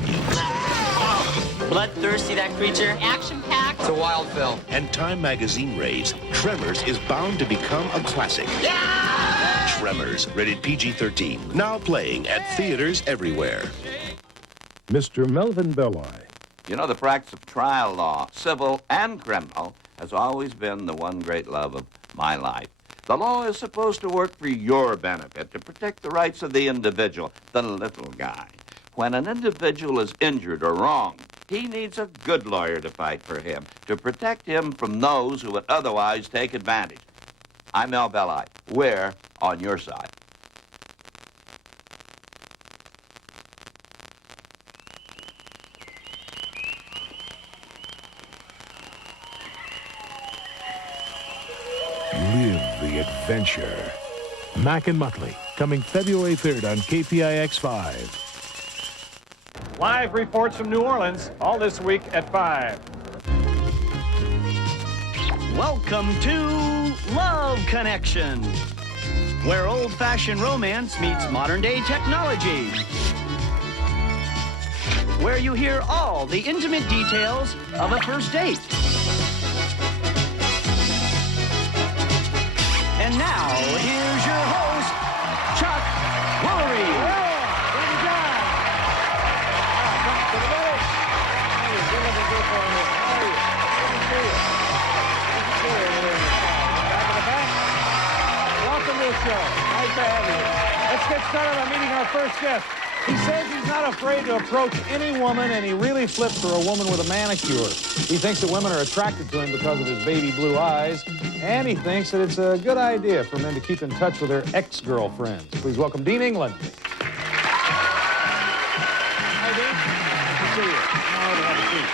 previews. Bloodthirsty, that creature. Action-packed. It's a wild film. And Time magazine raves Tremors is bound to become a classic. Yeah! Tremors, rated PG-13. Now playing at theaters everywhere. Mr. Melvin Belli. You know, the practice of trial law, civil and criminal, has always been the one great love of my life. The law is supposed to work for your benefit, to protect the rights of the individual, the little guy. When an individual is injured or wronged, he needs a good lawyer to fight for him, to protect him from those who would otherwise take advantage. I'm Mel Belli. We're on your side. Live the adventure. Mac and Muttley, coming February 3rd on KPIX 5. Live reports from New Orleans, all this week at 5. Welcome to Love Connection, where old-fashioned romance meets modern-day technology. Where you hear all the intimate details of a first date. And now, here's your host, Chuck Woolery. Welcome to the show. Nice to have you. Let's get started on meeting our first guest. He says he's not afraid to approach any woman, and he really flips for a woman with a manicure. He thinks that women are attracted to him because of his baby blue eyes, and he thinks that it's a good idea for men to keep in touch with their ex-girlfriends. Please welcome Dean England. Hi, Dean. Good to see you. Now, have a seat.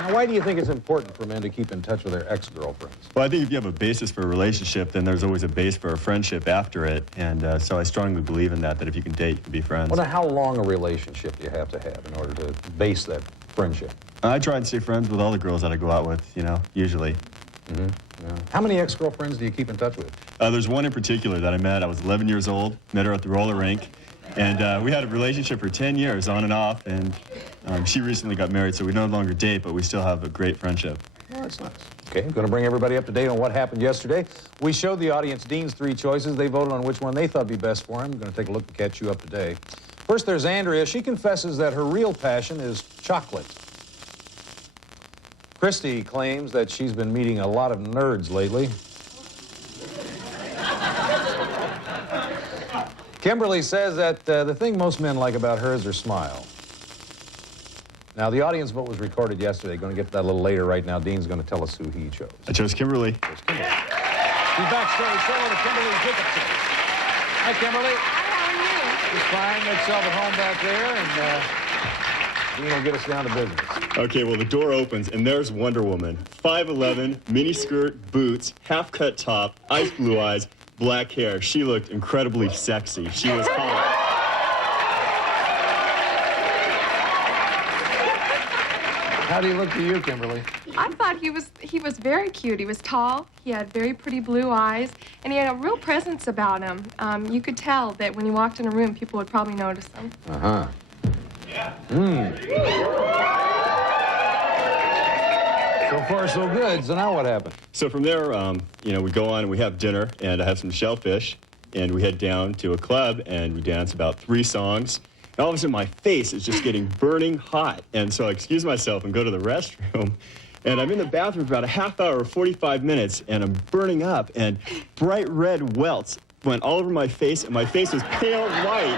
Now, why do you think it's important for men to keep in touch with their ex-girlfriends? Well, I think if you have a basis for a relationship, then there's always a base for a friendship after it. And so I strongly believe in that if you can date, you can be friends. Well, now, how long a relationship do you have to have in order to base that friendship? I try and stay friends with all the girls that I go out with, you know, usually. Mm-hmm. Yeah. How many ex-girlfriends do you keep in touch with? There's one in particular that I met. I was 11 years old, met her at the roller rink. And we had a relationship for 10 years, on and off, and she recently got married, so we no longer date, but we still have a great friendship. Well, that's nice. Okay, I'm going to bring everybody up to date on what happened yesterday. We showed the audience Dean's 3 choices. They voted on which one they thought would be best for him. I'm going to take a look and catch you up to date. First, there's Andrea. She confesses that her real passion is chocolate. Christy claims that she's been meeting a lot of nerds lately. Kimberly says that the thing most men like about her is her smile. Now, the audience vote was recorded yesterday. Going to get to that a little later. Right now, Dean's going to tell us who he chose. I chose Kimberly. She's backstage. Say hello to Kimberly Jacobson. Hi, Kimberly. Hi, how are you? Just fine. Make yourself at home back there, and Dean will get us down to business. Okay, well, the door opens, and there's Wonder Woman. 5'11", miniskirt, boots, half-cut top, ice blue eyes, black hair. She looked incredibly sexy. She was hot. How do you look to you, Kimberly? I thought he was very cute. He was tall, he had very pretty blue eyes, and he had a real presence about him. You could tell that when he walked in a room, people would probably notice him. Uh-huh. Yeah. So far, so good. So now what happened? So from there, you know, we go on and we have dinner, and I have some shellfish, and we head down to a club, and we dance about 3 songs. And all of a sudden, my face is just getting burning hot. And so I excuse myself and go to the restroom. And I'm in the bathroom for about a half hour or 45 minutes, and I'm burning up. And bright red welts went all over my face, and my face was pale white.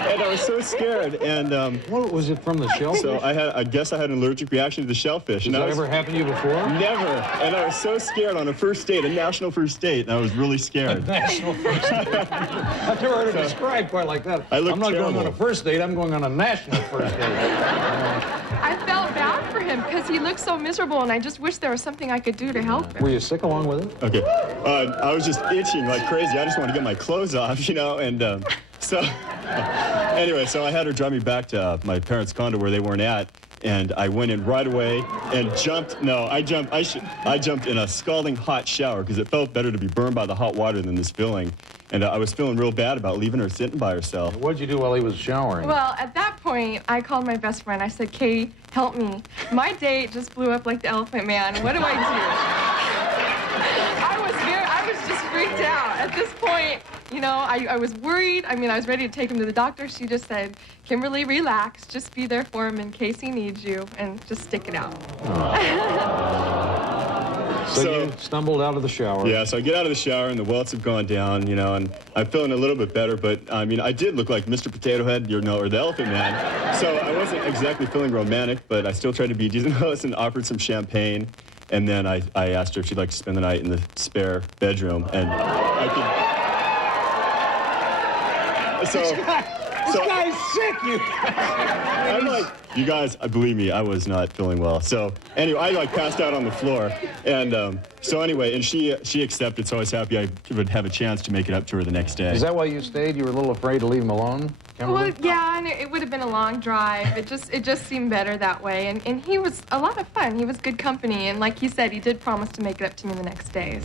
And I was so scared. And what was it from the shellfish? So I guess I had an allergic reaction to the shellfish. Has that ever happened to you before? Never. And I was so scared on a first date, a national first date, and I was really scared. A national first date. I've never heard it described quite like that. I'm not going on a first date, I'm going on a national first date. I felt bad for him because he looked so miserable, and I just wish there was something I could do to help him. Were you sick along with it? Okay. I was just itching like crazy. I just wanted to get my clothes off, you know, and so... Anyway, so I had her drive me back to my parents' condo where they weren't at, and I went in right away and jumped. No, I jumped in a scalding hot shower because it felt better to be burned by the hot water than this feeling. And I was feeling real bad about leaving her sitting by herself. What'd you do while he was showering? Well, at that point, I called my best friend. I said, Katie, help me. My date just blew up like the Elephant Man. What do I do? I was just freaked out. At this point, you know, I was worried. I mean, I was ready to take him to the doctor. She just said, Kimberly, relax. Just be there for him in case he needs you, and just stick it out. So you stumbled out of the shower. Yeah, so I get out of the shower and the welts have gone down, you know, and I'm feeling a little bit better, but I mean, I did look like Mr. Potato Head, or the Elephant Man. So I wasn't exactly feeling romantic, but I still tried to be decent and offered some champagne. And then I asked her if she'd like to spend the night in the spare bedroom, and I could. This guy's sick, you. I'm like, you guys, believe me, I was not feeling well. So anyway, I like passed out on the floor, and so anyway, and she accepted. So I was happy I would have a chance to make it up to her the next day. Is that why you stayed? You were a little afraid to leave him alone, Kimberly? Well, yeah, and it would have been a long drive. It just seemed better that way. And he was a lot of fun. He was good company. And like he said, he did promise to make it up to me the next day,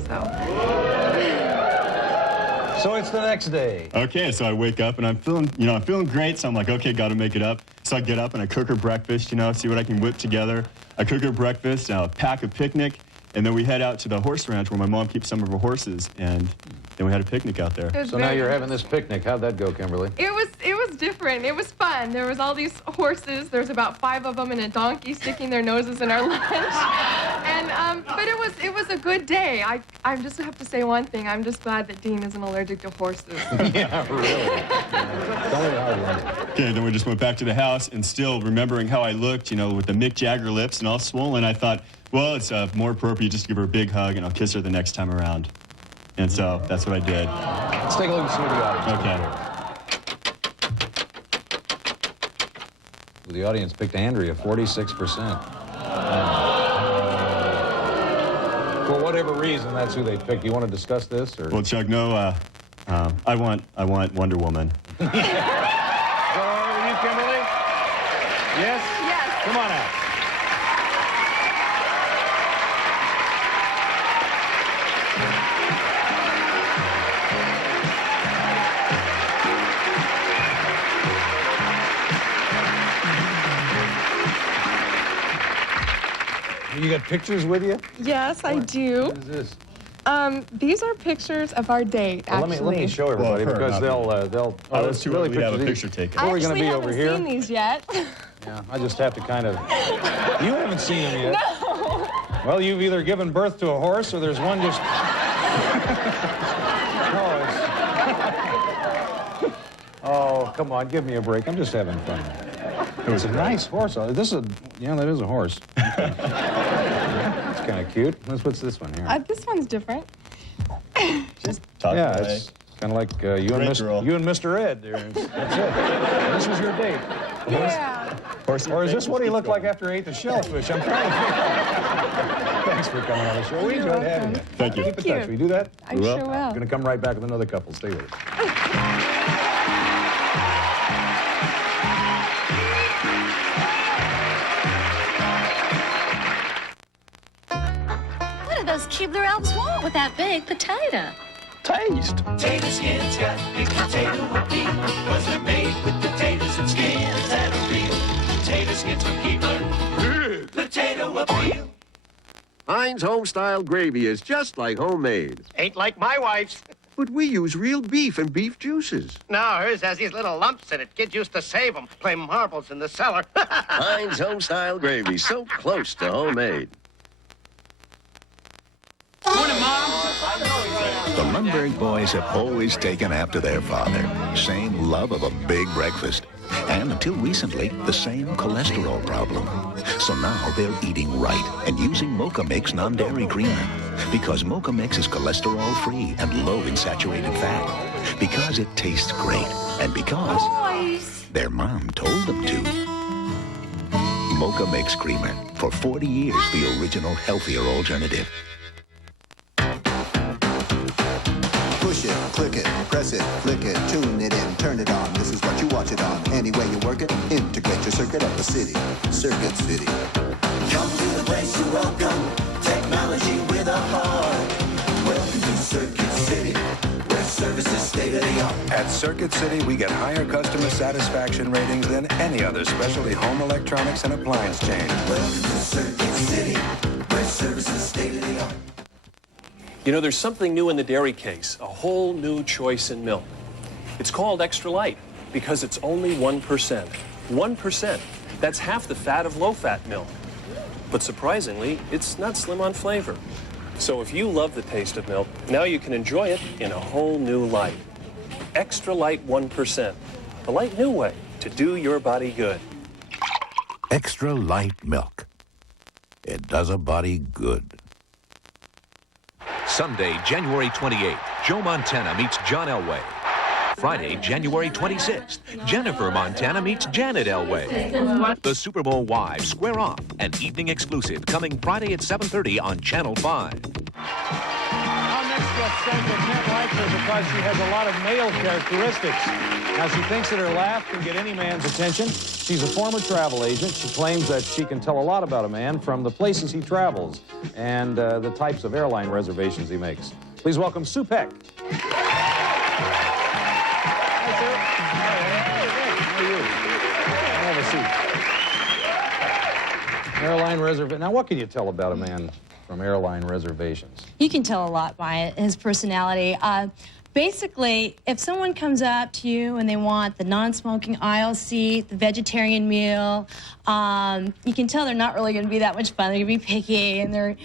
So it's the next day. Okay, so I wake up and I'm feeling great. So I'm like, okay, got to make it up. So I get up and I cook her breakfast, you know, see what I can whip together. I cook her breakfast, and I'll pack a picnic, and then we head out to the horse ranch where my mom keeps some of her horses, and then we had a picnic out there. So now you're having this picnic. How'd that go, Kimberly? It was different. It was fun. There was all these horses. There's about 5 of them and a donkey sticking their noses in our lunch. And but it was a good day. I just have to say one thing. I'm just glad that Dean isn't allergic to horses. Yeah, really. Don't be hard one. Okay, then we just went back to the house, and still remembering how I looked, you know, with the Mick Jagger lips and all swollen, I thought, well, it's more appropriate just to give her a big hug, and I'll kiss her the next time around. And so that's what I did. Let's take a look and see what the audience Okay. The audience picked Andrea, 46%. For whatever reason, that's who they picked. You want to discuss this, or? Well, Chuck, no, I want Wonder Woman. So, you, Kimberly? Yes? Yes. Come on out. You got pictures with you? Yes, I do. What is this? These are pictures of our date, Well, actually. let me show everybody, Well, her, because not they'll. I was too early to have a these. picture taken. I Where are we going to actually be haven't over here? seen these yet. Yeah, I just have to kind of. You haven't seen them yet. No. Well, you've either given birth to a horse, or there's one just. Oh, come on, give me a break. I'm just having fun. It's a nice horse. This is that is a horse. It's kind of cute. What's this one here? This one's different. Just talk away. It's kind of like you and Mr. Ed. There. That's it. This was your date. Yeah. Or is this what he looked like after he ate the shellfish? I'm trying to figure out. Thanks for coming on the show. We enjoyed having you. Thank you. Keep in touch. We do that? I sure will. We're going to come right back with another couple. Stay with us. What do those Keebler elves want with that big potato? Taste. Potato skins got big potato appeal, 'cause they're made with potatoes and skins that are real. Potato skins from Keebler. Potato appeal. Heinz home-style gravy is just like homemade. Ain't like my wife's. But we use real beef and beef juices. No, hers has these little lumps in it. Kids used to save them, play marbles in the cellar. Heinz home-style gravy, so close to homemade. Morning, Mom. The Lundberg boys have always taken after their father. Same love of a big breakfast. And until recently, the same cholesterol problem. So now they're eating right and using Mocha Mix non-dairy creamer. Because Mocha Mix is cholesterol-free and low in saturated fat. Because it tastes great. And because their mom told them to. Mocha Mix creamer. For 40 years, the original healthier alternative. Push it, click it, press it, flick it, tune it in, turn it on. This is what you watch it on. Any way you work it, integrate your circuit at the city. Circuit City. Come to the place you're welcome. Technology with a heart. Welcome to Circuit City, where services stay At Circuit City, we get higher customer satisfaction ratings than any other specialty home electronics and appliance chain. Welcome to Circuit City, where service is state-of-the-art. You know, there's something new in the dairy case, a whole new choice in milk. It's called Extra Light because it's only 1%. 1%. That's half the fat of low-fat milk. But surprisingly, it's not slim on flavor. So if you love the taste of milk, now you can enjoy it in a whole new light. Extra Light 1%. The light new way to do your body good. Extra Light Milk. It does a body good. Sunday, January 28th, Joe Montana meets John Elway. Friday, January 26th, Jennifer Montana meets Janet Elway. The Super Bowl wives square off, an evening exclusive coming Friday at 7:30 on Channel 5. Our next guest says that men like her because she has a lot of male characteristics. Now, she thinks that her laugh can get any man's attention. She's a former travel agent. She claims that she can tell a lot about a man from the places he travels and the types of airline reservations he makes. Please welcome Sue Peck. Airline reservation. Now, what can you tell about a man from airline reservations? You can tell a lot by his personality. Basically, if someone comes up to you and they want the non-smoking aisle seat, the vegetarian meal, you can tell they're not really going to be that much fun. They're going to be picky, and they're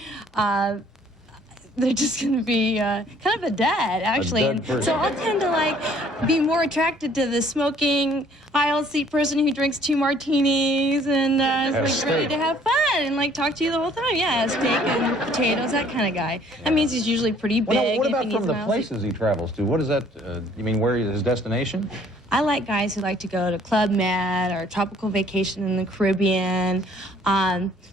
just going to be kind of a dud, actually. And so I'll tend to be more attracted to the smoking aisle seat person who drinks 2 martinis and is ready to have fun and talk to you the whole time. Yeah, steak and potatoes, that kind of guy. That means he's usually pretty big. What about from the places he travels to? What is that? You mean where his destination? I like guys who like to go to Club Med or a tropical vacation in the Caribbean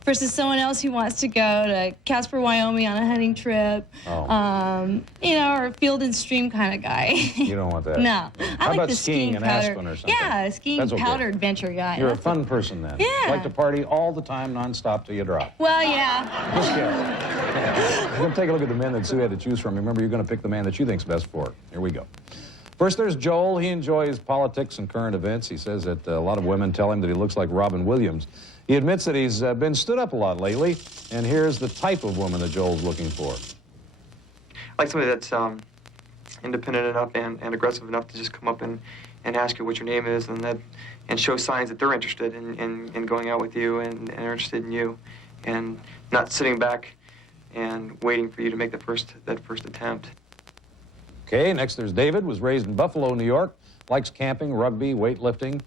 versus someone else who wants to go to Casper, Wyoming on a hunting trip. Oh. You know, or a Field and Stream kind of guy. You don't want that? No. How like about the skiing in powder. Aspen or something? Yeah, skiing powder adventure guy. You're a fun person then. Yeah. Like to party all the time, nonstop till you drop. Well, yeah. Just kidding. We're going to take a look at the men that Sue had to choose from. Remember, you're going to pick the man that you think's best for her. Here we go. First, there's Joel. He enjoys politics and current events. He says that a lot of women tell him that he looks like Robin Williams. He admits that he's been stood up a lot lately, and here's the type of woman that Joel's looking for. I like somebody that's independent enough and aggressive enough to just come up and ask you what your name is and show signs that they're interested in going out with you and are interested in you, and not sitting back and waiting for you to make that first attempt. Okay, next there's David, was raised in Buffalo, New York, likes camping, rugby, weightlifting.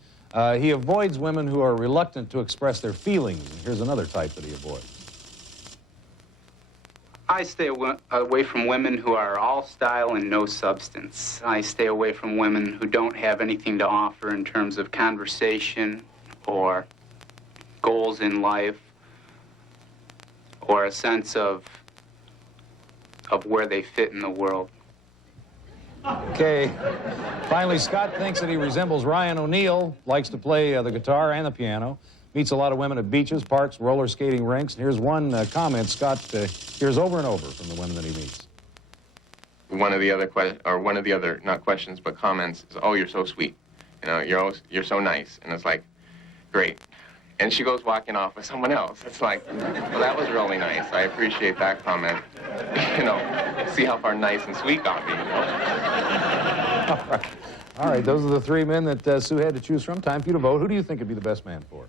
He avoids women who are reluctant to express their feelings. Here's another type that he avoids. I stay away from women who are all style and no substance. I stay away from women who don't have anything to offer in terms of conversation or goals in life or a sense of where they fit in the world. Okay. Finally, Scott thinks that he resembles Ryan O'Neal, likes to play the guitar and the piano, meets a lot of women at beaches, parks, roller skating rinks. And here's one comment Scott hears over and over from the women that he meets. One of the other not questions but comments is, "Oh, you're so sweet. You know, you're so nice." And it's like, great. And she goes walking off with someone else. It's like, well, that was really nice. I appreciate that comment. You know, see how far nice and sweet got me, you know? All right, those are the 3 men that Sue had to choose from. Time for you to vote. Who do you think would be the best man for?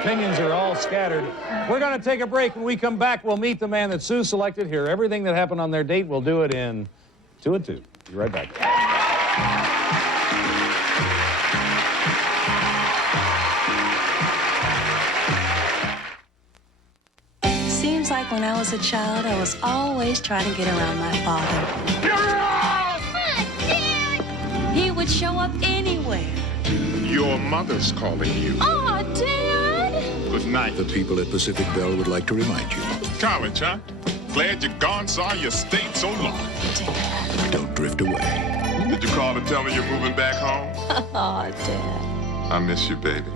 Opinions are all scattered. We're going to take a break. When we come back, we'll meet the man that Sue selected. Hear everything that happened on their date. We'll do it in 2 and 2. Be right back. Seems like when I was a child, I was always trying to get around my father. He would show up anywhere. Your mother's calling you. Oh, Dad! Good night. The people at Pacific Bell would like to remind you. College, huh? Glad you're gone, saw you stayed so long. Don't drift away. Did you call to tell me you're moving back home? Oh, Dad. I miss you, baby.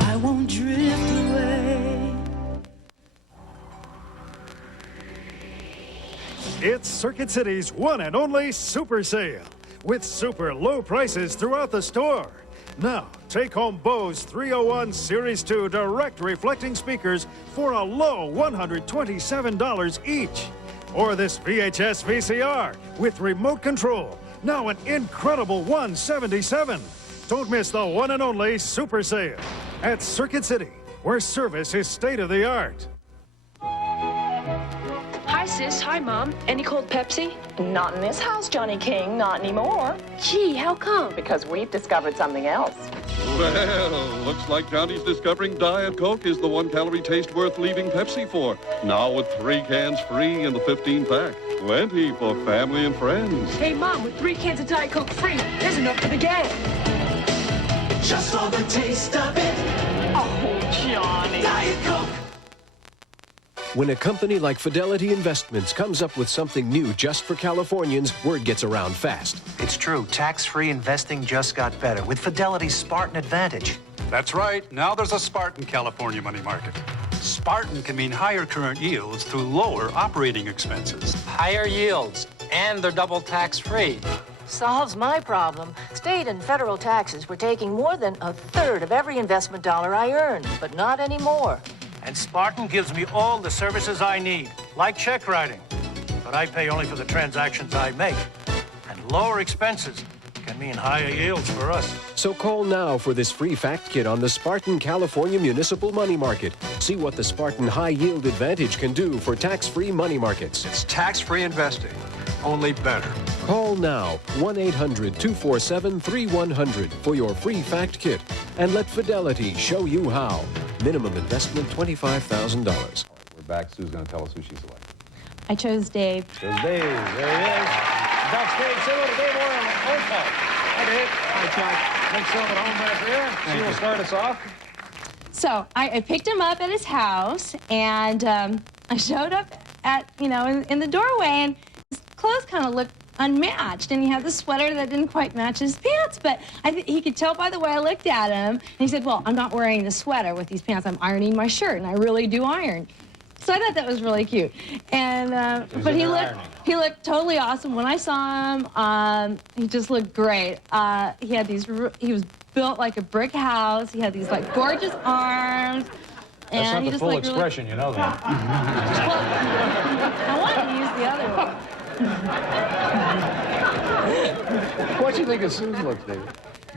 I won't drift away. It's Circuit City's one and only super sale with super low prices throughout the store. Now, take home Bose 301 Series 2 direct reflecting speakers for a low $127 each. Or this VHS VCR with remote control, now an incredible $177. Don't miss the one and only super sale at Circuit City, where service is state-of-the-art. Hi, sis. Hi, Mom. Any cold Pepsi? Not in this house, Johnny King. Not anymore. Gee, how come? Because we've discovered something else. Well, looks like Johnny's discovering Diet Coke is the 1-calorie taste worth leaving Pepsi for. Now with 3 cans free in the 15-pack. Plenty for family and friends. Hey, Mom, with 3 cans of Diet Coke free, there's enough for the gang. Just for the taste of it. Oh, Johnny. Diet Coke. When a company like Fidelity Investments comes up with something new just for Californians, word gets around fast. It's true. Tax-free investing just got better with Fidelity's Spartan Advantage. That's right. Now there's a Spartan California money market. Spartan can mean higher current yields through lower operating expenses. Higher yields, and they're double tax-free. Solves my problem. State and federal taxes were taking more than a third of every investment dollar I earned, but not anymore. And Spartan gives me all the services I need, like check writing. But I pay only for the transactions I make. And lower expenses can mean higher yields for us. So call now for this free fact kit on the Spartan California Municipal Money Market. See what the Spartan High Yield Advantage can do for tax-free money markets. It's tax-free investing, only better. Call now, 1-800-247-3100 for your free fact kit. And let Fidelity show you how. Minimum investment $25,000. We're back. Sue's going to tell us who she selected. I chose Dave. There's Dave. There he is. Backstage, say hello to Dave Orr on the Opal. Hi, Dave. Hi, Chuck. Thanks for coming home back here. She will start us off. So I picked him up at his house, and I showed up at, in the doorway, and his clothes kind of looked unmatched, and he had this sweater that didn't quite match his pants, but he could tell by the way I looked at him, and he said, well, I'm not wearing the sweater with these pants, I'm ironing my shirt, and I really do iron. So I thought that was really cute. And but he looked totally awesome. When I saw him, he just looked great. He was built like a brick house. He had these like gorgeous arms. That's and not he the just full looked expression, you know that. I wanted to use the other one. What do you think of Sue's looks, David?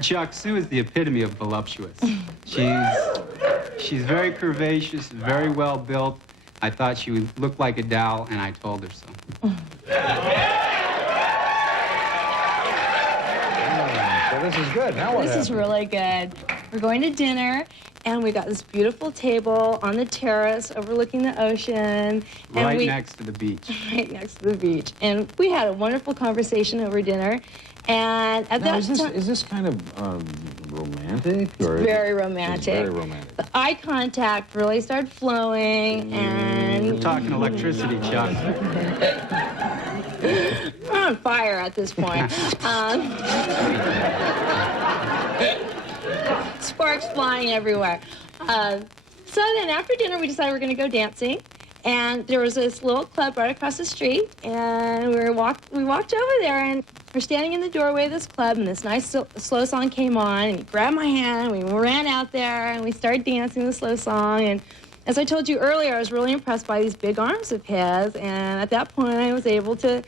Chuck, Sue is the epitome of voluptuous. She's very curvaceous, very well built. I thought she looked like a doll, and I told her so. So this is good. Now what This is really good. We're going to dinner, and we got this beautiful table on the terrace overlooking the ocean. Right next to the beach. Right next to the beach. And we had a wonderful conversation over dinner. And at that time... Is this kind of romantic? Or very romantic. It's very romantic. The eye contact really started flowing, and... We're talking electricity, Chuck. We're on fire at this point. Sparks flying everywhere. So then after dinner, we decided we're going to go dancing. And there was this little club right across the street, and we walked over there, and we're standing in the doorway of this club, and this nice slow song came on, and he grabbed my hand, and we ran out there, and we started dancing the slow song. And as I told you earlier, I was really impressed by these big arms of his, and at that point, I was able to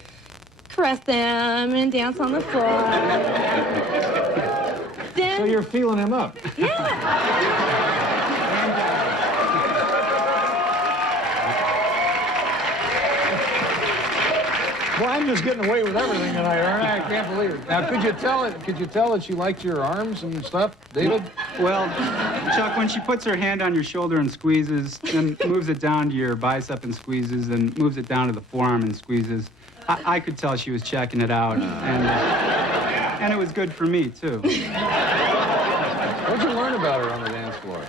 caress them and dance on the floor. So you're feeling him up. Yeah. Well, I'm just getting away with everything tonight, aren't I? I can't believe it. Now, could you tell that she liked your arms and stuff, David? Well, Chuck, when she puts her hand on your shoulder and squeezes, then moves it down to your bicep and squeezes, and moves it down to the forearm and squeezes, I could tell she was checking it out, and it was good for me, too. What'd you learn about her on the dance floor?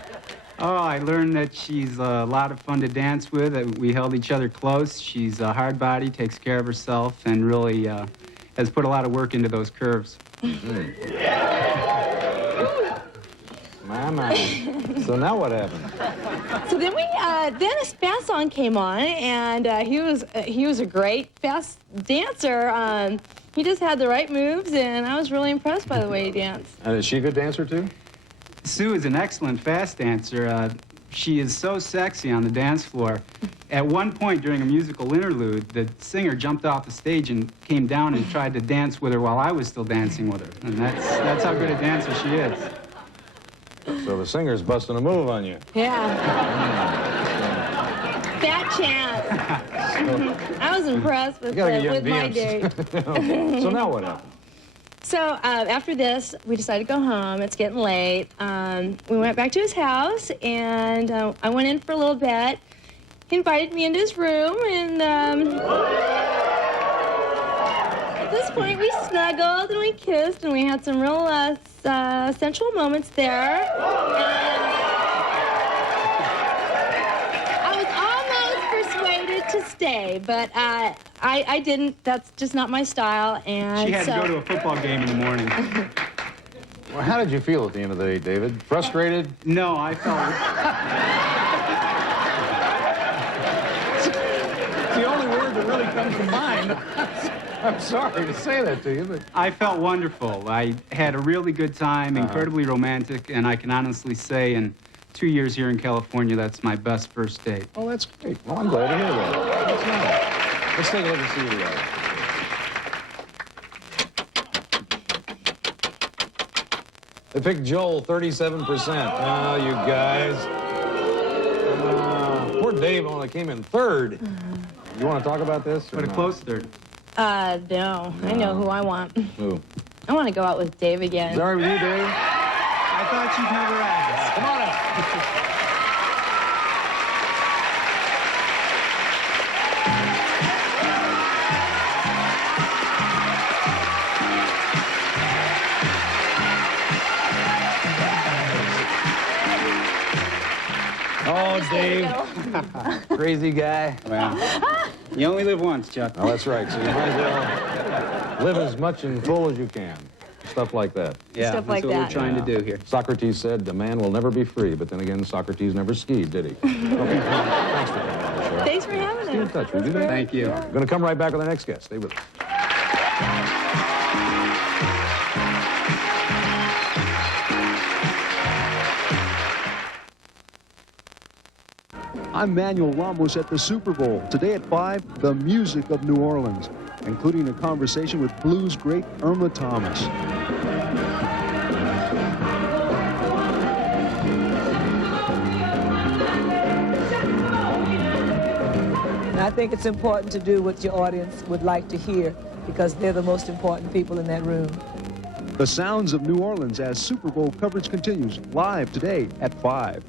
Oh, I learned that she's a lot of fun to dance with. We held each other close. She's a hard body, takes care of herself, and really has put a lot of work into those curves. My. So now what happened? So then then a fast song came on, and he was a great fast dancer. He just had the right moves, and I was really impressed by the way he danced. And is she a good dancer, too? Sue is an excellent fast dancer. She is so sexy on the dance floor. At one point during a musical interlude, the singer jumped off the stage and came down and tried to dance with her while I was still dancing with her. And that's how good a dancer she is. So the singer's busting a move on you. Yeah. Fat chance. I was impressed with my date. So now what happened? So after this, we decided to go home. It's getting late. We went back to his house, and I went in for a little bit. He invited me into his room, and at this point, we snuggled, and we kissed, and we had some real sensual moments there. I was almost persuaded to stay, but I didn't. That's just not my style, and she had to go to a football game in the morning. Well, how did you feel at the end of the day, David? Frustrated? No, I felt... It's the only word that really comes to mind. I'm sorry to say that to you, but... I felt wonderful. I had a really good time, incredibly romantic, and I can honestly say in 2 years here in California, that's my best first date. Oh, that's great. Well, I'm glad to hear that. That's nice. Let's take a look and see what we got. They picked Joel, 37%. Oh, you guys. Poor Dave only came in third. You want to talk about this? What a close third. No. I know who I want. Who? I want to go out with Dave again. Is that right with you, Dave? I thought you'd never asked. Come on up. Oh, Dave. Crazy guy. Well, you only live once, Chuck. Oh, that's right. So you might as well live as much in full as you can. Stuff like that. Yeah, Stuff that's like what that. we're trying to do here. Socrates said, a man will never be free, but then again, Socrates never skied, did he? Okay, thanks for coming on the show. Thanks for having us. Stay in touch. We'll do that. Thank you. We're going to come right back with our next guest. Stay with us. I'm Manuel Ramos at the Super Bowl. Today at 5, the music of New Orleans, including a conversation with blues great Irma Thomas. I think it's important to do what your audience would like to hear because they're the most important people in that room. The sounds of New Orleans as Super Bowl coverage continues live today at 5.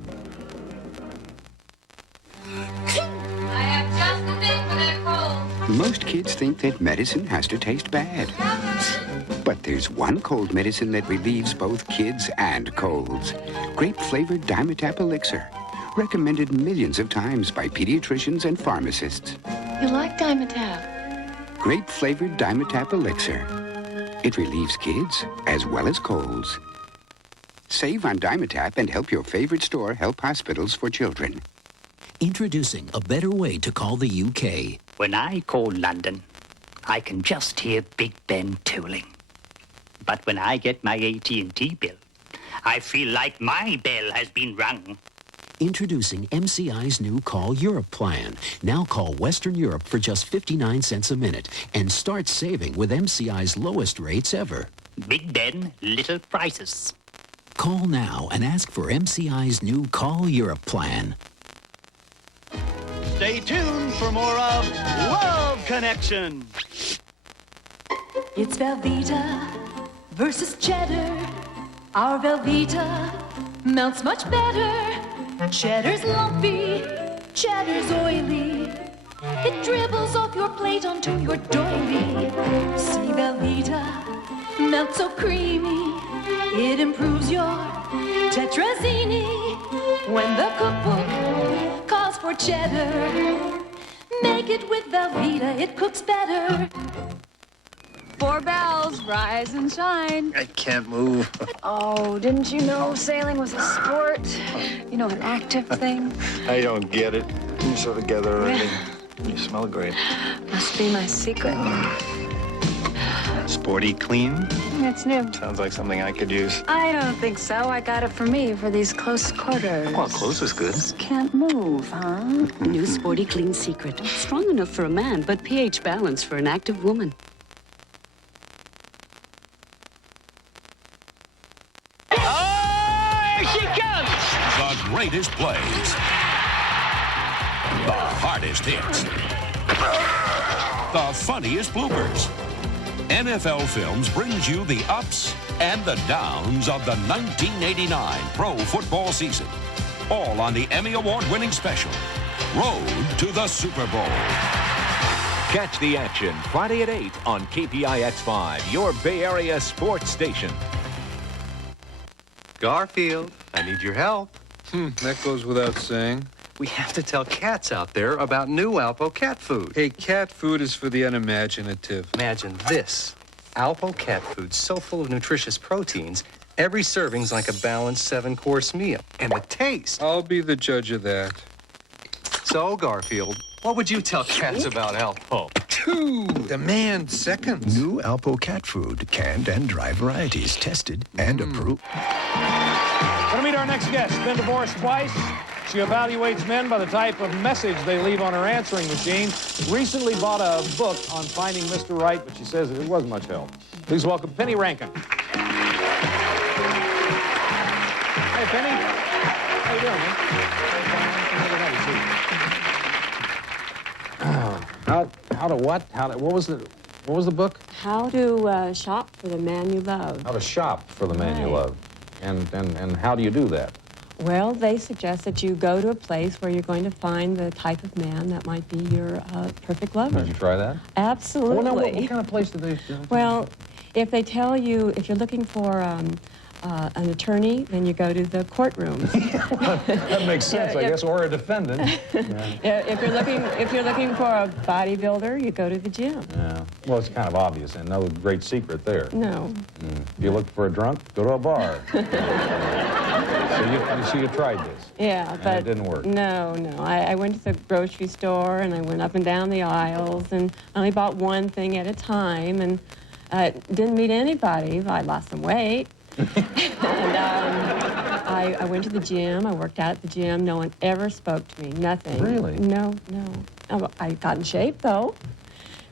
Most kids think that medicine has to taste bad. But there's one cold medicine that relieves both kids and colds. Grape-flavored Dimetap Elixir. Recommended millions of times by pediatricians and pharmacists. You like Dimetap? Grape-flavored Dimetap Elixir. It relieves kids as well as colds. Save on Dimetap and help your favorite store help hospitals for children. Introducing a better way to call the UK. When I call London, I can just hear Big Ben tolling. But when I get my AT&T bill, I feel like my bell has been rung. Introducing MCI's new Call Europe plan. Now call Western Europe for just 59 cents a minute and start saving with MCI's lowest rates ever. Big Ben, little prices. Call now and ask for MCI's new Call Europe plan. Stay tuned for more of Love Connection. It's Velveeta versus cheddar. Our Velveeta melts much better. Cheddar's lumpy, cheddar's oily. It dribbles off your plate onto your doily. See Velveeta melts so creamy. It improves your tetrazzini. When the cookbook calls for cheddar, make it with Velveeta, it cooks better. 4 bells, rise and shine. I can't move. Oh, didn't you know sailing was a sport? You know, an active thing? I don't get it. You're so together already. You smell great. Must be my secret. Sporty clean? It's new. Sounds like something I could use. I don't think so. I got it for me for these close quarters. Well, close is good. Can't move, huh? New Sporty Clean Secret. Strong enough for a man, but pH balanced for an active woman. Oh, here she comes! The greatest plays. The hardest hits. The funniest bloopers. NFL Films brings you the ups and the downs of the 1989 pro football season. All on the Emmy Award-winning special, Road to the Super Bowl. Catch the action Friday at 8 on KPIX5, your Bay Area sports station. Garfield, I need your help. That goes without saying. We have to tell cats out there about new Alpo cat food. Hey, cat food is for the unimaginative. Imagine this. Alpo cat food so full of nutritious proteins, every serving's like a balanced 7-course meal. And the taste. I'll be the judge of that. So, Garfield, what would you tell cats about Alpo? 2 demand seconds. New Alpo cat food, canned and dry varieties, tested and approved. Going to meet our next guest. Been divorced twice. She evaluates men by the type of message they leave on her answering machine. Recently bought a book on finding Mr. Right, but she says it wasn't much help. Please welcome Penny Rankin. Hey, Penny. How you doing, man? How to what? What was the book? How to shop for the man you love. How to shop for the man you love. And how do you do that? Well, they suggest that you go to a place where you're going to find the type of man that might be your perfect lover. Did you try that? Absolutely. Well, now, what kind of place did they... Well, if they tell you, if you're looking for an attorney, then you go to the courtroom. That makes sense, I guess, or a defendant. Yeah. If you're looking for a bodybuilder, you go to the gym. Yeah. Well, it's kind of obvious, and no great secret there. No. If you look for a drunk, go to a bar. So you tried this. Yeah, and but it didn't work. No. I went to the grocery store and I went up and down the aisles and I only bought one thing at a time and didn't meet anybody. I lost some weight. And I went to the gym. I worked out at the gym. No one ever spoke to me. Nothing. Really? No. I got in shape though,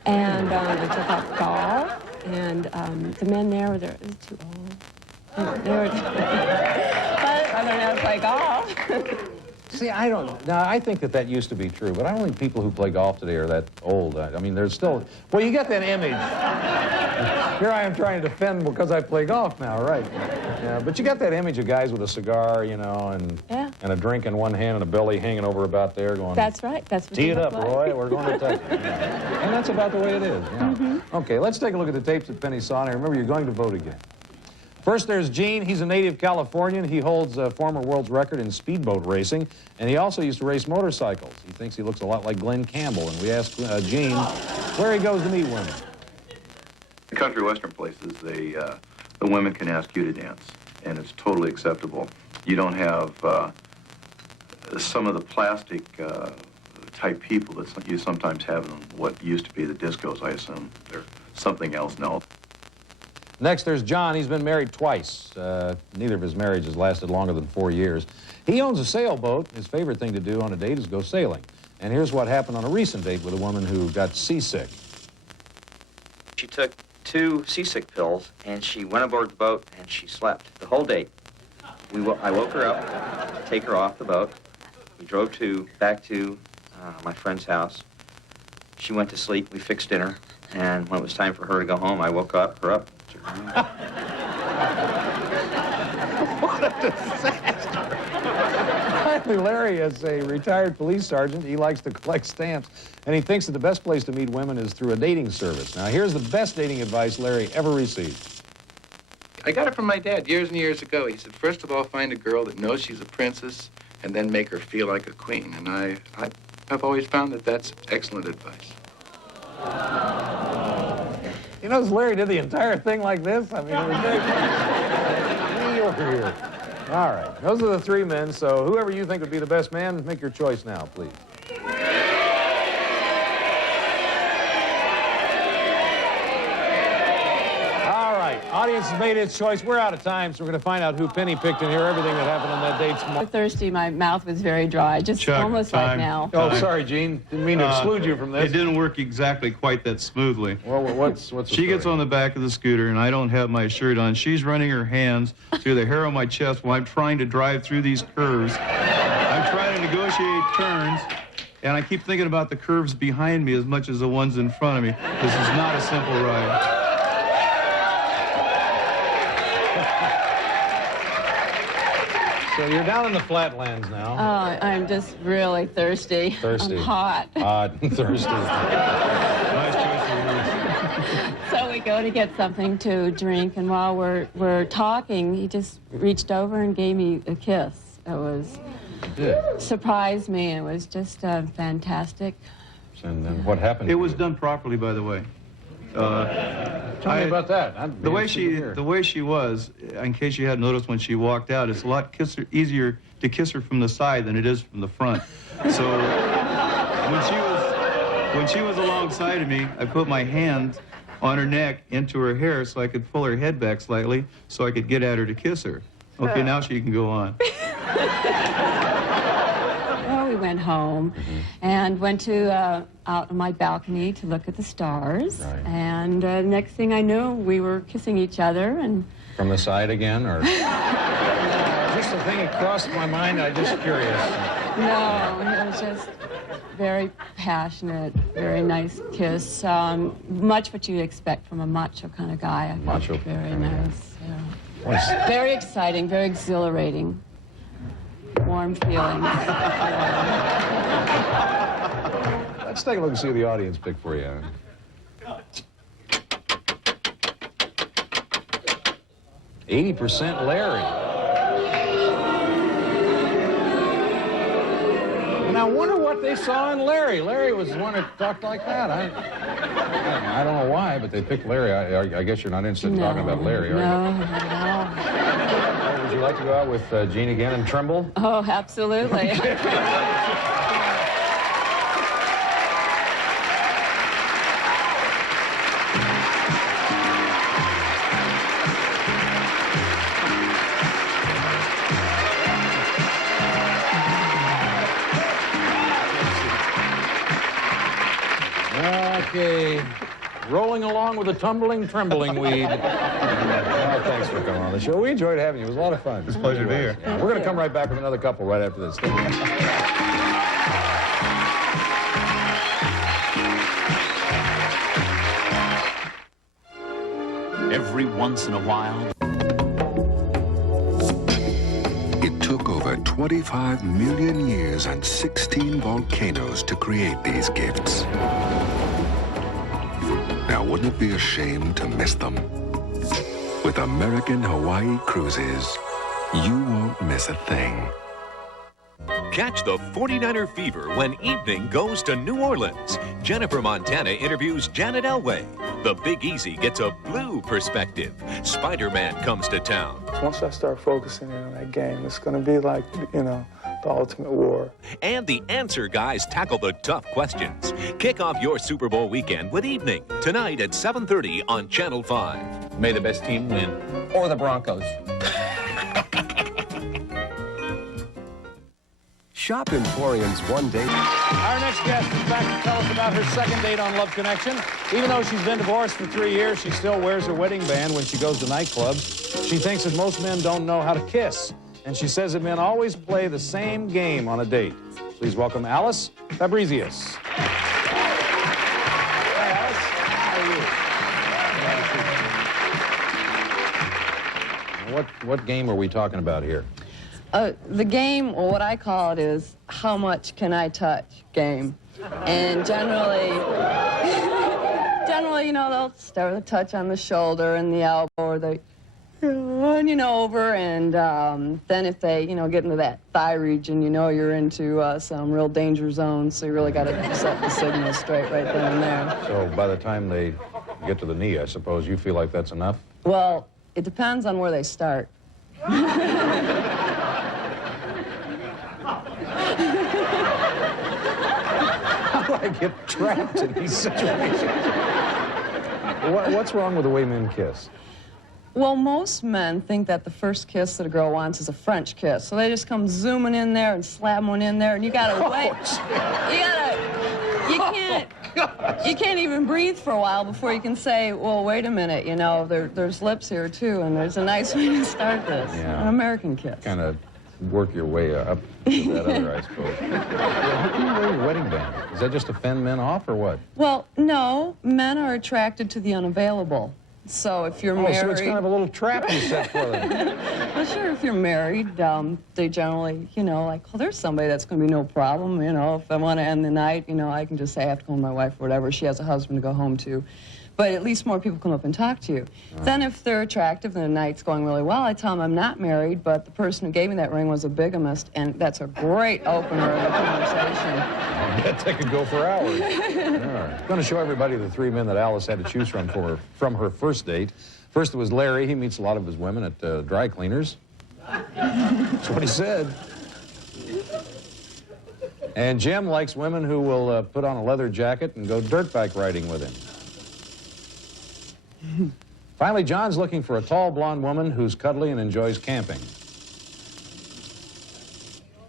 and I took up golf. And the men there were too old. They were. But I learned how to play golf. See, I think that used to be true, but I don't think people who play golf today are that old. I mean, there's still, well, you get that image. Here I am trying to defend because I play golf now, right? Yeah, but you got that image of guys with a cigar, you know, and a drink in one hand and a belly hanging over about there going. That's right. That's what tee it up, like. Roy. We're going to touch it. And that's about the way it is. Yeah. Okay, let's take a look at the tapes that Penny saw. Now, remember, you're going to vote again. First, there's Gene. He's a native Californian. He holds a former world's record in speedboat racing, and he also used to race motorcycles. He thinks he looks a lot like Glenn Campbell, and we asked Gene where he goes to meet women. In country western places, the women can ask you to dance, and it's totally acceptable. You don't have some of the plastic type people that you sometimes have in what used to be the discos. I assume they're something else now. Next, there's John. He's been married twice. Neither of his marriages lasted longer than 4 years. He owns a sailboat. His favorite thing to do on a date is go sailing. And here's what happened on a recent date with a woman who got seasick. She took 2 seasick pills, and she went aboard the boat, and she slept the whole date. I woke her up, take her off the boat. We drove back to my friend's house. She went to sleep. We fixed dinner. And when it was time for her to go home, I woke her up. What a disaster. Finally, Larry is a retired police sergeant. He likes to collect stamps, and he thinks that the best place to meet women is through a dating service. Now, here's the best dating advice Larry ever received. I got it from my dad years and years ago. He said, first of all, find a girl that knows she's a princess, and then make her feel like a queen. And I've always found that that's excellent advice. You notice Larry did the entire thing like this? I mean, it was very funny. Me over here. All right, those are the three men, so whoever you think would be the best man, make your choice now, please. Audience has made its choice. We're out of time, so we're going to find out who Penny picked and hear everything that happened on that date tomorrow. Thirsty, my mouth was very dry, just Chuck, almost like now. Oh, sorry, Gene. Didn't mean to exclude you from this. It didn't work exactly quite that smoothly. Well, what's the She gets story? on the back of the scooter, and I don't have my shirt on. She's running her hands through the hair on my chest while I'm trying to drive through these curves. I'm trying to negotiate turns, and I keep thinking about the curves behind me as much as the ones in front of me. This is not a simple ride. So you're down in the flatlands now. Oh, I'm just really thirsty. Thirsty. I'm hot. Hot and thirsty. Nice choice of words. So we go to get something to drink, and while we're talking, he just reached over and gave me a kiss. It was surprised me. It was just fantastic. And then what happened? It was done properly, by the way. Tell me about that. The way she was, in case you hadn't noticed when she walked out, it's a lot easier to kiss her from the side than it is from the front. So when she was alongside of me, I put my hand on her neck into her hair so I could pull her head back slightly so I could get at her to kiss her. Okay, now she can go on. Well, we went home and went to out on my balcony to look at the stars. Right. And next thing I knew, we were kissing each other. And from the side again, or just the thing that crossed my mind? I'm just curious. no, it was just very passionate, very nice kiss. Much what you'd expect from a macho kind of guy. Macho. Very nice. Yeah. Very exciting, very exhilarating. Warm feelings. Let's take a look and see who the audience picked for you. %, Larry. And I wonder what they saw in Larry. Larry was the one that talked like that. I don't know why, but they picked Larry. I guess you're not interested in talking about Larry, are you? No, not at all. Would you like to go out with Gene again and Trimble? Oh, absolutely. Okay. Rolling along with a tumbling, trembling weed. Oh, thanks for coming on the show. We enjoyed having you. It was a lot of fun. It's a pleasure to be here. Yeah, we're going to come right back with another couple right after this. Every once in a while. It took over 25 million years and 16 volcanoes to create these gifts. Now, wouldn't it be a shame to miss them? With American Hawaii Cruises, you won't miss a thing. Catch the 49er fever when evening goes to New Orleans. Jennifer Montana interviews Janet Elway. The Big Easy gets a blue perspective. Spider-Man comes to town. Once I start focusing in on that game, it's going to be like, you know, the ultimate war. And the answer guys tackle the tough questions. Kick off your Super Bowl weekend with Evening, tonight at 7:30 on Channel 5. May the best team win. Or the Broncos. Shop Emporium's one day. Our next guest is back to tell us about her second date on Love Connection. Even though she's been divorced for 3 years, she still wears her wedding band when she goes to nightclubs. She thinks that most men don't know how to kiss. And she says that men always play the same game on a date. Please welcome Alice Fabricius. Hi, Alice. How are you? What game are we talking about here? The game, or what I call it, is how much can I touch game. And generally, you know, they'll start with a touch on the shoulder and the elbow, or they run, you know, over, and then if they, you know, get into that thigh region, you know you're into some real danger zones, so you really got to set the signal straight right then and there. So by the time they You get to the knee, I suppose. You feel like that's enough? Well, it depends on where they start. How do I get trapped in these situations? What's wrong with the way men kiss? Well, most men think that the first kiss that a girl wants is a French kiss, so they just come zooming in there and slam one in there, and you gotta wait. You can't even breathe for a while before you can say, well, wait a minute, you know, there's lips here too, and there's a nice way to start this. Yeah. An American kiss. Kind of work your way up to that other, I suppose. How can you wear your wedding band? Is that just to fend men off or what? Well, no, men are attracted to the unavailable. So if you're married... so it's kind of a little trap you set for them. Well, sure, if you're married, they generally, you know, like, well, there's somebody that's going to be no problem, you know, if I want to end the night, you know, I can just say I have to go home to my wife or whatever. She has a husband to go home to. But at least more people come up and talk to you. Then if they're attractive and the night's going really well, I tell them I'm not married, but the person who gave me that ring was a bigamist, and that's a great opener of a conversation. I bet that could go for hours. I'm going to show everybody the three men that Alice had to choose from her first date. First it was Larry. He meets a lot of his women at dry cleaners. That's what he said. And Jim likes women who will put on a leather jacket and go dirt bike riding with him. Finally, John's looking for a tall blonde woman who's cuddly and enjoys camping.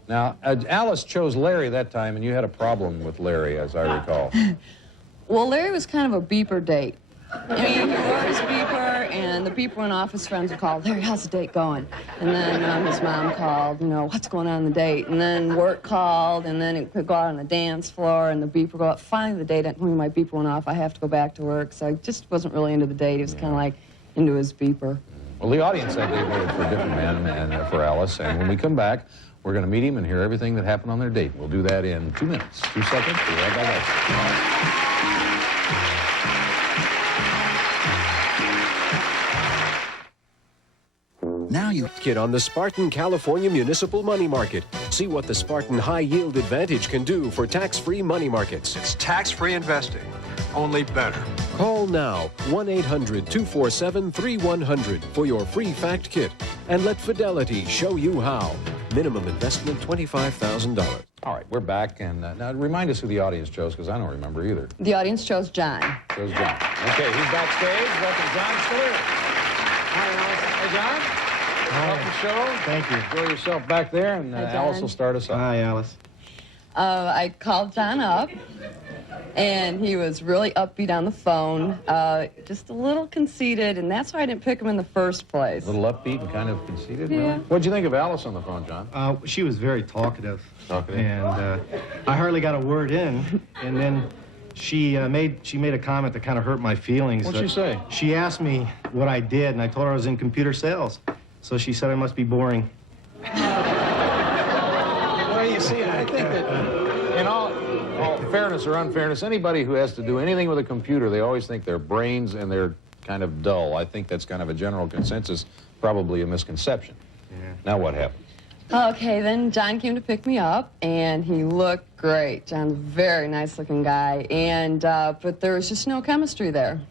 Now, Alice chose Larry that time, and you had a problem with Larry, as I recall. Well, Larry was kind of a beeper date. I mean, he wore his beeper, and the beeper went off. His friends would call, Larry, how's the date going? And then his mom called, you know, what's going on in the date? And then work called, and then it could go out on the dance floor, and the beeper would go out. Finally, the date, when my beeper went off, I have to go back to work. So I just wasn't really into the date. He was kind of like into his beeper. Well, the audience that day voted for a different man and for Alice, and when we come back, we're going to meet him and hear everything that happened on their date. We'll do that in 2 minutes, 2 seconds. Be right back. Now you get on the Spartan California Municipal Money Market. See what the Spartan High Yield Advantage can do for tax-free money markets. It's tax-free investing, only better. Call now, 1-800-247-3100 for your free fact kit. And let Fidelity show you how. Minimum investment $25,000. All right, we're back, and now remind us who the audience chose, because I don't remember either. The audience chose John. Chose John. Okay, he's backstage. Welcome, John Stiller. Hi, Alice. Hey, John. Welcome to the show. Thank you. Enjoy yourself back there, and Hi, John. Alice will start us off. Hi, Alice. I called John up, and he was really upbeat on the phone, just a little conceited, and that's why I didn't pick him in the first place. A little upbeat and kind of conceited, Yeah. really? What'd you think of Alice on the phone, John? She was very talkative. Talkative. And I hardly got a word in, and then she made a comment that kind of hurt my feelings. What'd she say? She asked me what I did, and I told her I was in computer sales. So she said I must be boring. Well, you see, I think that in all fairness or unfairness, anybody who has to do anything with a computer, they always think they're brains and they're kind of dull. I think that's kind of a general consensus, probably a misconception. Yeah. Now what happened? Okay, then John came to pick me up, and he looked great. John's a very nice-looking guy, and but there was just no chemistry there.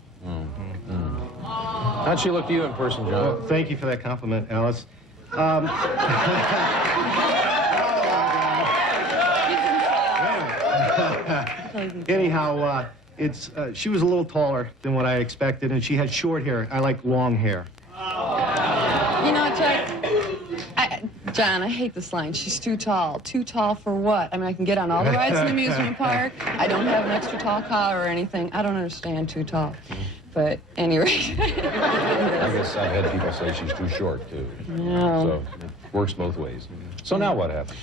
How'd she look to you in person, John? Well, thank you for that compliment, Alice. Anyhow, she was a little taller than what I expected, and she had short hair. I like long hair. You know, Chuck, John, I hate this line. She's too tall. Too tall for what? I mean, I can get on all the rides in the amusement park. I don't have an extra tall car or anything. I don't understand too tall. But anyway. I guess I've had people say she's too short, too. No. So it works both ways. So now what happened?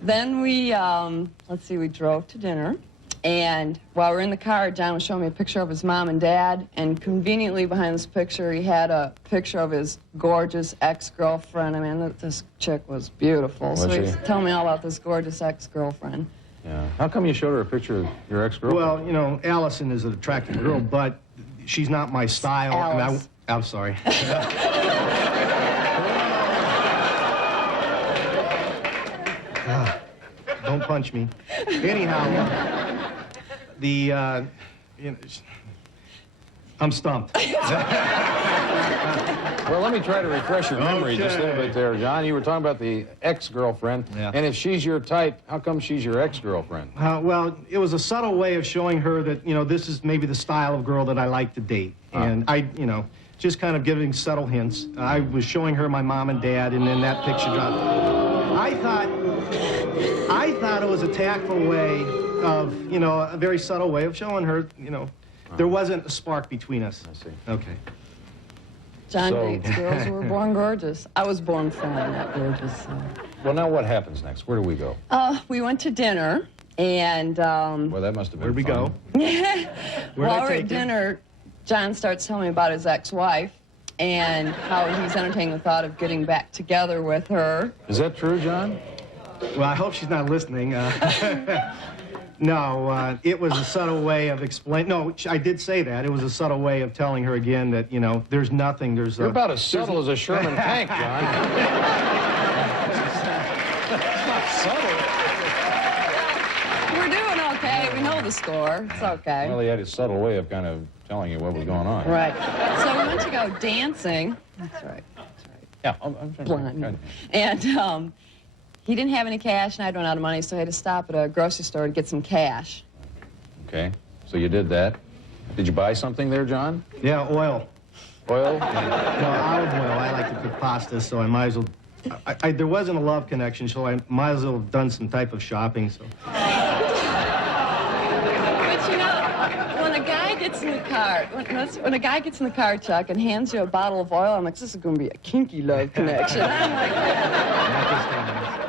Then we, let's see, we drove to dinner. And while we're in the car, John was showing me a picture of his mom and dad. And conveniently behind this picture, he had a picture of his gorgeous ex-girlfriend. I mean, this chick was beautiful. Was so she? he's telling me all about this gorgeous ex-girlfriend. Yeah. How come you showed her a picture of your ex-girlfriend? Well, you know, Allison is an attractive girl, but she's not my style. Alice. I'm sorry. Don't punch me. Anyhow, I'm stumped. Well, let me try to refresh your memory just a little bit there, John. You were talking about the ex-girlfriend. Yeah. And if she's your type, how come she's your ex-girlfriend? Well, it was a subtle way of showing her that, you know, this is maybe the style of girl that I like to date. And I, you know, just kind of giving subtle hints. I was showing her my mom and dad, and then that picture dropped. I thought it was a tactful way of, you know, a very subtle way of showing her, you know, there wasn't a spark between us. I see. Okay. John dates girls who were born gorgeous. I was born fine, not gorgeous. So. Well, now what happens next? Where do we go? We went to dinner, and... well, that must have been Where'd we go? While we're at dinner, John starts telling me about his ex-wife and how he's entertaining the thought of getting back together with her. Is that true, John? Well, I hope she's not listening. No, it was a subtle way of explaining. No, I did say that. It was a subtle way of telling her again that, you know, there's nothing. You're about as subtle as a Sherman tank, John. It's not subtle. We're doing okay. We know the score. It's okay. Well, he had his subtle way of kind of telling you what was going on. Right. So we went to go dancing. That's right. That's right. Yeah, I'm blind. And he didn't have any cash, and I'd run out of money, so I had to stop at a grocery store to get some cash. Okay. So you did that. Did you buy something there, John? Yeah, oil. Oil? No, olive oil. I like to cook pasta, so I might as well... there wasn't a love connection, so I might as well have done some type of shopping, so... But you know, when a guy gets in the car, when a guy gets in the car, Chuck, and hands you a bottle of oil, I'm like, this is going to be a kinky love connection. I'm like,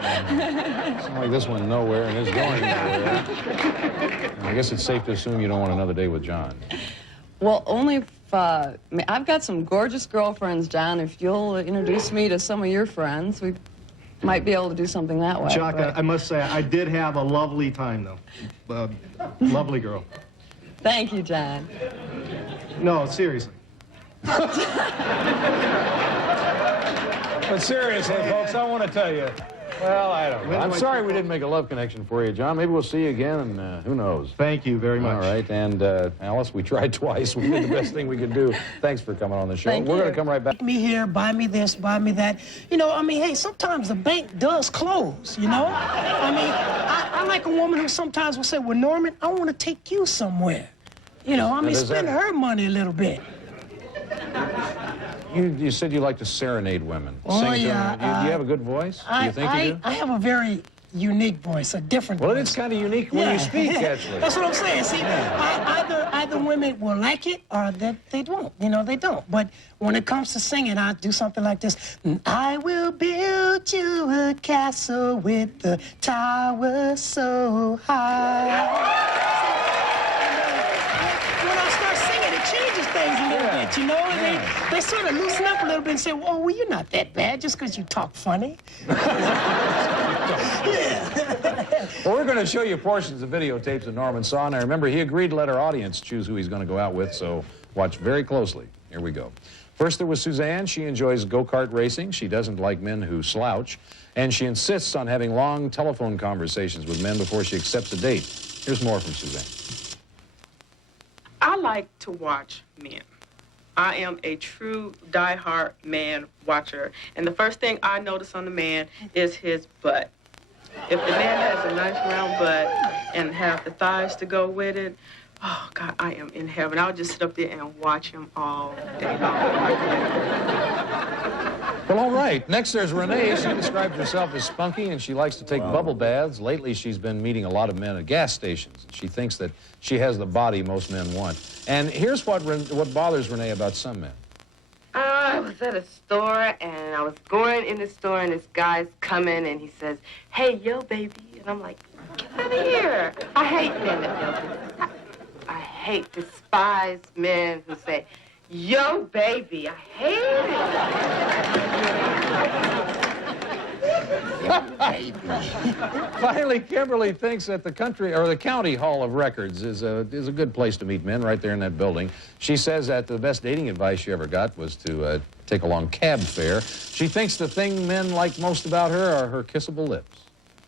It's like this went nowhere and is going nowhere. I guess it's safe to assume you don't want another day with John. well, only if, I've got some gorgeous girlfriends, John. If you'll introduce me to some of your friends, we might be able to do something that way. Chuck, I must say, I did have a lovely time, though. Lovely girl. Thank you, John. No, seriously. But seriously, folks, I want to tell you, well, I don't know. I'm sorry we didn't make a love connection for you, John. Maybe we'll see you again, and who knows. Thank you very much. All right, and Alice, we tried twice. We did the best thing we could do. Thanks for coming on the show. We're going to come right back. Me here, buy me this, buy me that. You know, I mean, hey, sometimes the bank does close, you know? I mean, I like a woman who sometimes will say, well, Norman, I want to take you somewhere. You know, I mean, spend her money a little bit. You said you like to serenade women. Oh, Sing to yeah. them. Do you have a good voice? Do you think you do? I have a very unique voice, a different voice. Well, it's kind of unique when you speak, actually. That's what I'm saying. See, either women will like it or that they won't. You know, they don't. But when it comes to singing, I do something like this. I will build you a castle with the tower so high. When I start singing, it changes things a little bit, you know? And they sort of loosen up a little bit and say, oh, well, you're not that bad just because you talk funny. Well, we're going to show you portions of videotapes that Norman saw. Now, remember, he agreed to let our audience choose who he's going to go out with, so watch very closely. Here we go. First, there was Suzanne. She enjoys go-kart racing. She doesn't like men who slouch, and she insists on having long telephone conversations with men before she accepts a date. Here's more from Suzanne. I like to watch men. I am a true diehard man watcher, and the first thing I notice on the man is his butt. If the man has a nice round butt and have the thighs to go with it, oh, God, I am in heaven. I'll just sit up there and watch him all day long. Well, all right. Next, there's Renee. She describes herself as spunky, and she likes to take bubble baths. Lately, she's been meeting a lot of men at gas stations. She thinks that she has the body most men want. And here's what bothers Renee about some men. I was at a store, and I was going in the store, and this guy's coming, and he says, hey, yo, baby. And I'm like, get out of here. I hate men that don't do that. I hate, despise men who say, yo, baby. I hate it. Finally, Kimberly thinks that the county hall of records is a good place to meet men, right there in that building. She says that the best dating advice she ever got was to take a long cab fare. She thinks the thing men like most about her are her kissable lips.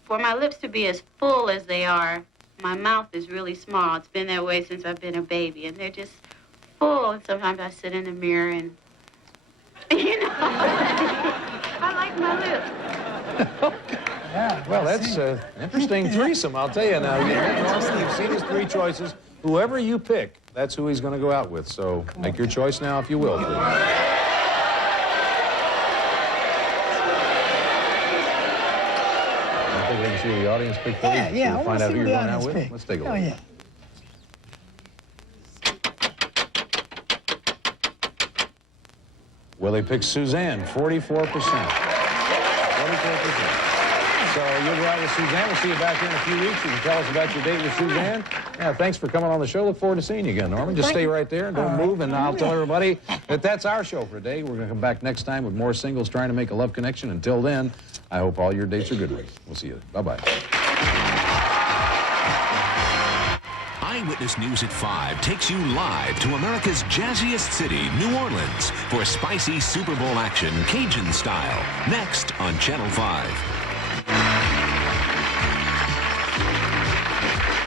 For my lips to be as full as they are, my mouth is really small. It's been that way since I've been a baby, and they're just full, and sometimes I sit in the mirror and, you know, I like my lips. Well, that's an interesting threesome, I'll tell you. Now, you've seen his 3 choices. Whoever you pick, that's who he's going to go out with. So make your choice now, if you will, please. I think we can see the audience pick for you. Yeah, We'll I find want to out see who what you're the going out audience with. pick. Let's take a Oh, look. yeah. Well, they picked Suzanne, 44%. 44%. So you'll go out with Suzanne. We'll see you back here in a few weeks. You can tell us about your date with Suzanne. Yeah, thanks for coming on the show. Look forward to seeing you again, Norman. Just stay right there and don't move, and I'll tell everybody that that's our show for today. We're going to come back next time with more singles trying to make a love connection. Until then, I hope all your dates are good ones. We'll see you. Bye-bye. Eyewitness News at 5 takes you live to America's jazziest city, New Orleans, for spicy Super Bowl action Cajun style. Next on Channel 5.